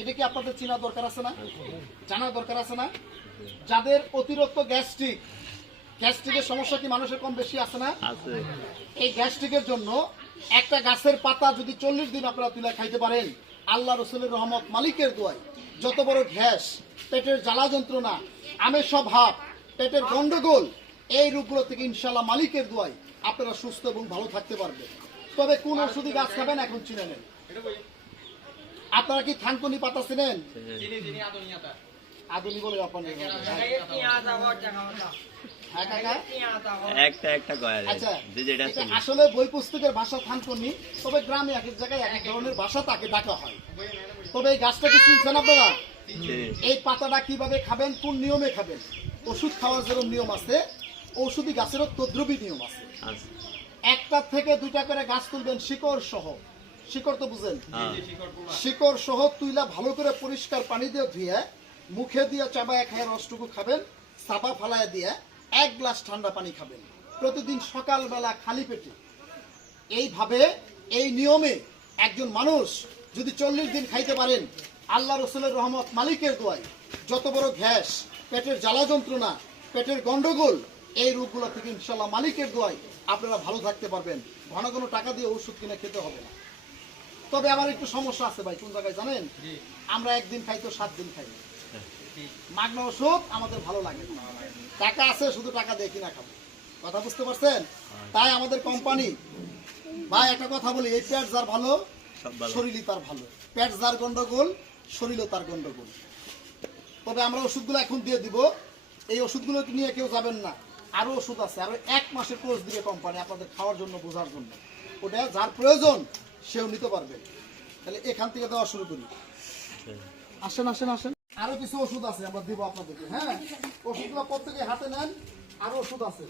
এটা কি আপনাদের চেনা দরকার আছে না, জানা দরকার আছে না? যাদের অতিরিক্ত গ্যাস্ট্রিকের সমস্যা কি মানুষের কম বেশি আছে না? এই গ্যাস্ট্রিকের জন্য একটা গাছের পাতা যদি 40 দিন আপনারা তুলে খাইতে পারেন, আল্লাহ রসুলের রহমত, মালিকের দোয়ায় যত বড় গ্যাস, পেটের জ্বালা যন্ত্রণা, আমের ভাব, পেটের গন্ডগোল, এই রোগগুলো থেকে ইনশাআল্লাহ মালিকের দোয়ায় আপনারা সুস্থ এবং ভালো থাকতে পারবেন। তবে কোন ওষুধি গাছ খাবেন এখন চিনে নেন। আপনারা কি থানকুনি পাতা চিনেন? আদুনি বলে আপনার আসলে বই পুস্তকের ভাষা থানকুনি, তবে গ্রামে এক এক জায়গায় এক এক ধরনের ভাষা তাকে ডাকা হয়। তবে এই গাছটা কি চিনছেন আপনারা? এই পাতাটা কিভাবে খাবেন, কোন নিয়মে খাবেন? ওষুধ খাওয়ার যেরকম নিয়ম আছে, ঔষধি গাছেরও তদ্রুপী নিয়ম আছে। একটা থেকে দুইটা করে গাছ তুলবেন শিকড় সহ, শিকড় তো বুঝেন, শিকড় সহ তুইলা ভালো করে পরিষ্কার পানি দিয়ে ধুয়ে মুখে দিয়ে চাবায় খায় রসটুকু খাবেন, চাপা ফালায় দিয়ে 1 গ্লাস ঠান্ডা পানি খাবেন প্রতিদিন সকালবেলা খালি পেটে। এইভাবে এই নিয়মে একজন মানুষ যদি 40 দিন খাইতে পারেন, আল্লাহ রসুলের রহমত, মালিকের দোয়ায় যত বড় গ্যাস, পেটের জ্বালা যন্ত্রণা, পেটের গন্ডগোল, এই রোগগুলো থেকে ইনশাআল্লাহ মালিকের দোয়ায় আপনারা ভালো থাকতে পারবেন। ঘন ঘন টাকা দিয়ে ওষুধ কিনে খেতে হবে না। তবে আমার একটু সমস্যা আছে ভাই, কোন জায়গায় জানেন? আমরা একদিন খাই তো 7 দিন খাই। মাগনা ওষুধ আমাদের ভালো লাগে না। টাকা আছে, শুধু টাকা দিয়ে কিনা খাবো। কথা বুঝতে পারছেন? তাই আমাদের কোম্পানি, ভাই একটা কথা বলি, এই পেট যার ভালো, শরীরই তার ভালো। পেট যার গন্ডগোল, শরীরও তার গন্ডগোল। তবে আমরা ওষুধগুলো এখন দিয়ে দিব। এই ওষুধগুলো নিয়ে কেউ যাবেন না, আরো ওষুধ আছে, আরো 1 মাসের কোর্স দিবে কোম্পানি আপনাদের খাওয়ার জন্য, বোঝার জন্য। ওটা যার প্রয়োজন সেও নিতে পারবে। তাহলে এখান থেকে দেওয়া শুরু করি। আসেন আসেন আসেন, আরো কিছু ওষুধ আছে আমরা দিব আপনাদেরকে। হ্যাঁ, ওষুধগুলো প্রত্যেকে হাতে নেন, আরো ওষুধ আছে।